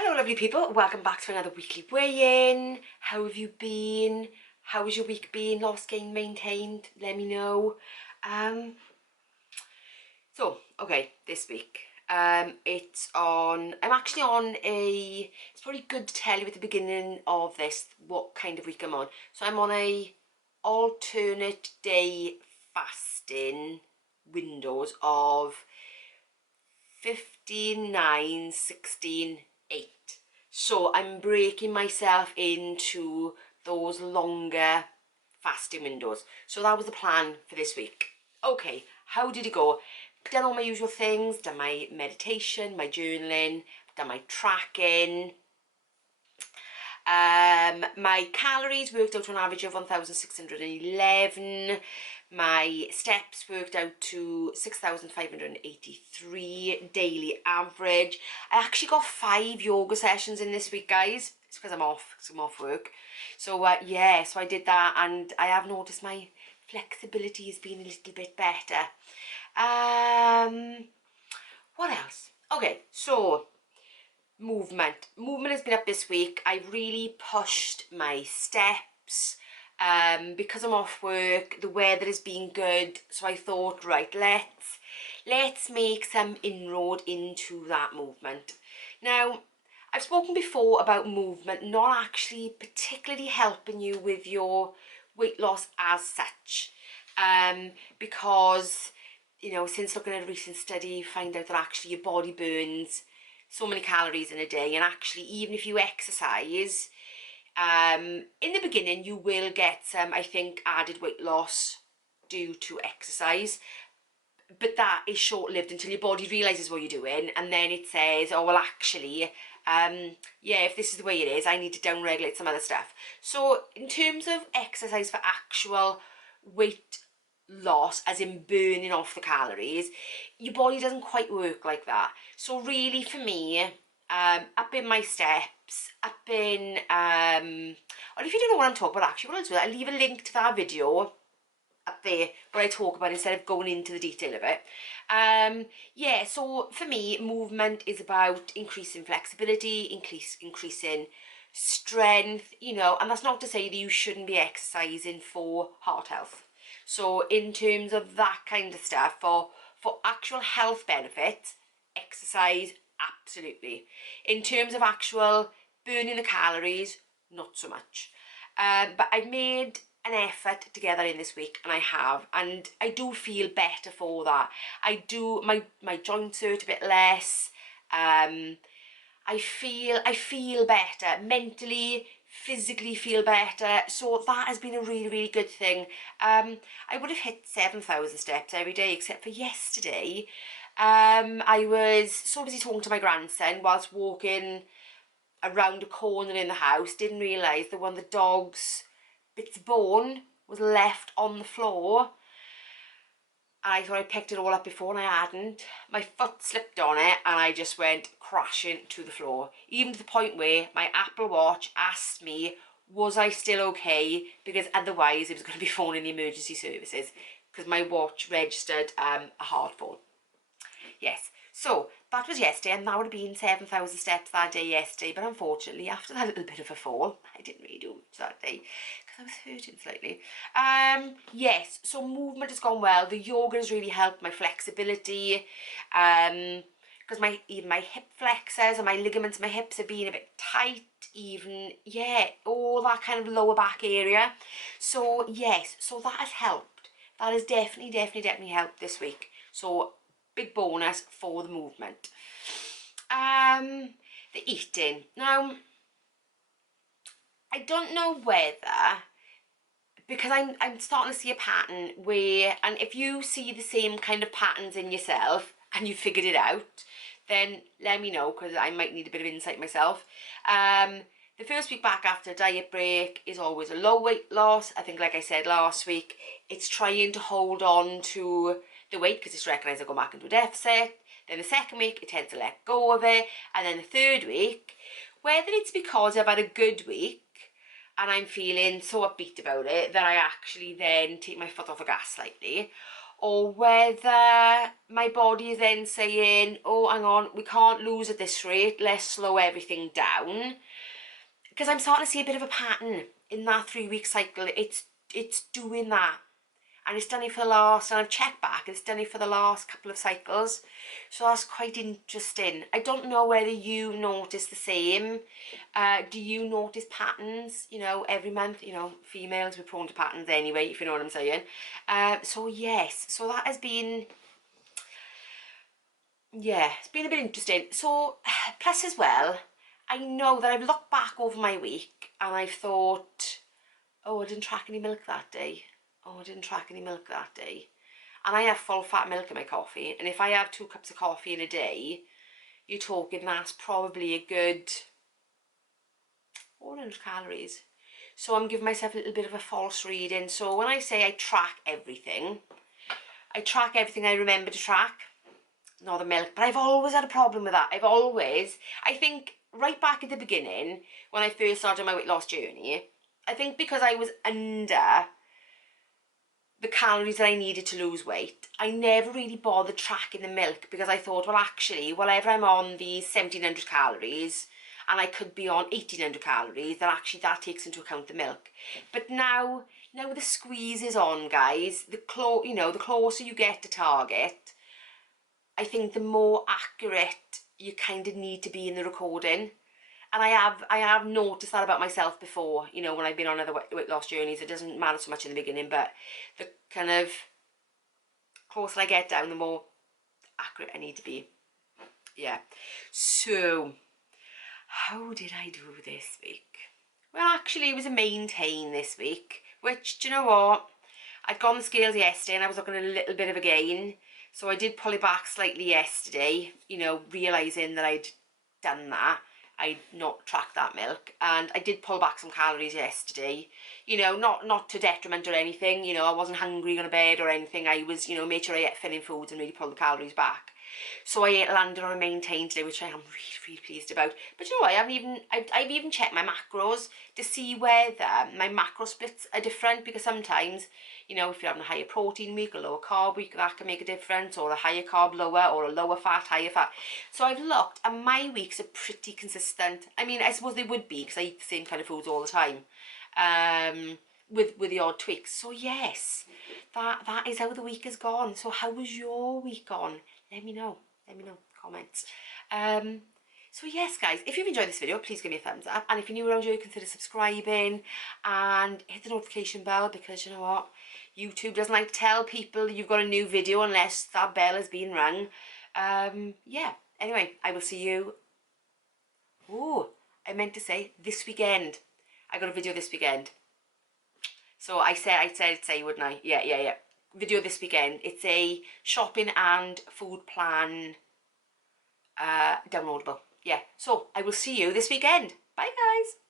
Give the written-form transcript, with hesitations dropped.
Hello lovely people, welcome back to another weekly weigh-in. How have you been? How has your week been? Lost, gained, maintained? Let me know. Okay, this week it's probably good to tell you at the beginning of this what kind of week I'm on. So I'm on a alternate day fasting windows of 15, 9, 16, 8. So I'm breaking myself into those longer fasting windows. So that was the plan for this week. Okay, how did it go? Done all my usual things, done my meditation, my journaling, done my tracking. My calories worked out to an average of 1,611. My steps worked out to 6,583 daily average. I actually got 5 yoga sessions in this week, guys. It's because I'm off work. So yeah, so I did that, and I have noticed my flexibility has been a little bit better. What else? Okay, so movement has been up this week. I've really pushed my steps because I'm off work. The weather has been good, so I thought, right, let's make some inroad into that movement. Now, I've spoken before about movement not actually particularly helping you with your weight loss as such, because, you know, since looking at a recent study, find out that actually your body burns so many calories in a day, and actually even if you exercise, in the beginning you will get some, I think, added weight loss due to exercise, but that is short-lived until your body realizes what you're doing, and then it says, oh well, actually yeah, if this is the way it is, I need to down-regulate some other stuff. So in terms of exercise for actual weight loss, as in burning off the calories, your body doesn't quite work like that. So really for me, up in my steps, or if you don't know what I'm talking about, actually what I'll do, I'll leave a link to that video up there where I talk about it instead of going into the detail of it. Yeah, so for me, movement is about increasing flexibility, increasing strength, you know, and that's not to say that you shouldn't be exercising for heart health. So in terms of that kind of stuff, for actual health benefits, exercise, absolutely. In terms of actual burning the calories, not so much. But I've made an effort to get that in this week, and I do feel better for that. I do, my joints hurt a bit less. I feel better mentally, physically feel better, so that has been a really good thing. I would have hit 7,000 steps every day except for yesterday. I was so busy talking to my grandson whilst walking around a corner in the house, didn't realise that one of the dog's bits of bone was left on the floor. I thought I picked it all up before, and I hadn't. My foot slipped on it and I just went crashing to the floor, even to the point where my Apple Watch asked me was I still okay, because otherwise it was going to be phoning the emergency services because my watch registered a heart fall. Yes, so that was yesterday, and that would have been 7,000 steps that day yesterday, but unfortunately after that little bit of a fall, I didn't really do much that day because I was hurting slightly. Yes, so movement has gone well. The yoga has really helped my flexibility, because even my hip flexors and my ligaments in my hips have been a bit tight, even, yeah, all that kind of lower back area. So yes, so that has helped. That has definitely helped this week. So big bonus for the movement. The eating. Now, I don't know whether, because I'm starting to see a pattern where, and if you see the same kind of patterns in yourself and you figured it out, then let me know, because I might need a bit of insight myself. The first week back after a diet break is always a low weight loss. I think, like I said last week, it's trying to hold on to the weight because it's recognised I go back into a deficit. Then the second week, it tends to let go of it. And then the third week, whether it's because I've had a good week and I'm feeling so upbeat about it that I actually then take my foot off the gas slightly, or whether my body is then saying, oh, hang on, we can't lose at this rate, let's slow everything down. Because I'm starting to see a bit of a pattern in that 3-week cycle. It's doing that. And it's done it for the last, and I've checked back, it's done it for the last couple of cycles. So that's quite interesting. I don't know whether you notice the same. Do you notice patterns, you know, every month? You know, females, we're prone to patterns anyway, if you know what I'm saying. So yes, so that has been, yeah, it's been a bit interesting. So, plus as well, I know that I've looked back over my week and I've thought, oh, I didn't track any milk that day. Oh, I didn't track any milk that day. And I have full fat milk in my coffee. And if I have 2 cups of coffee in a day, you're talking that's probably a good 400 calories. So I'm giving myself a little bit of a false reading. So when I say I track everything I remember to track, not the milk. But I've always had a problem with that. I think right back at the beginning, when I first started my weight loss journey, I think because I was under the calories that I needed to lose weight, I never really bothered tracking the milk because I thought, well, actually, whatever I'm on these 1700 calories and I could be on 1800 calories, then actually that takes into account the milk. But now the squeeze is on, guys, the closer you get to target, I think the more accurate you kind of need to be in the recording. And I have noticed that about myself before, you know, when I've been on other weight loss journeys. It doesn't matter so much in the beginning, but the kind of closer I get down, the more accurate I need to be. Yeah. So, how did I do this week? Well, actually, it was a maintain this week, which, do you know what? I'd gone on the scales yesterday and I was looking at a little bit of a gain. So I did pull it back slightly yesterday, you know, realising that I'd done that. I'd not tracked that milk, and I did pull back some calories yesterday, you know, not to detriment or anything, you know, I wasn't hungry on a bed or anything. I was, you know, made sure I ate filling foods and really pulled the calories back. So I landed on a maintain today, which I am really, really pleased about. But you know what, I've even checked my macros to see whether my macro splits are different, because sometimes, you know, if you're having a higher protein week, a lower carb week, that can make a difference, or a higher carb lower, or a lower fat, higher fat. So I've looked and my weeks are pretty consistent. I mean, I suppose they would be because I eat the same kind of foods all the time. With the odd tweaks. So yes, that is how the week has gone. So how was your week gone? Let me know. Comments. So yes, guys, if you've enjoyed this video, please give me a thumbs up. And if you're new around here, consider subscribing and hit the notification bell, because you know what? YouTube doesn't like to tell people you've got a new video unless that bell has been rung. Yeah. Anyway, I will see you. Oh, I meant to say this weekend. I got a video this weekend. So I said I'd say, wouldn't I? Yeah. Video this weekend. It's a shopping and food plan downloadable. Yeah. So I will see you this weekend. Bye, guys.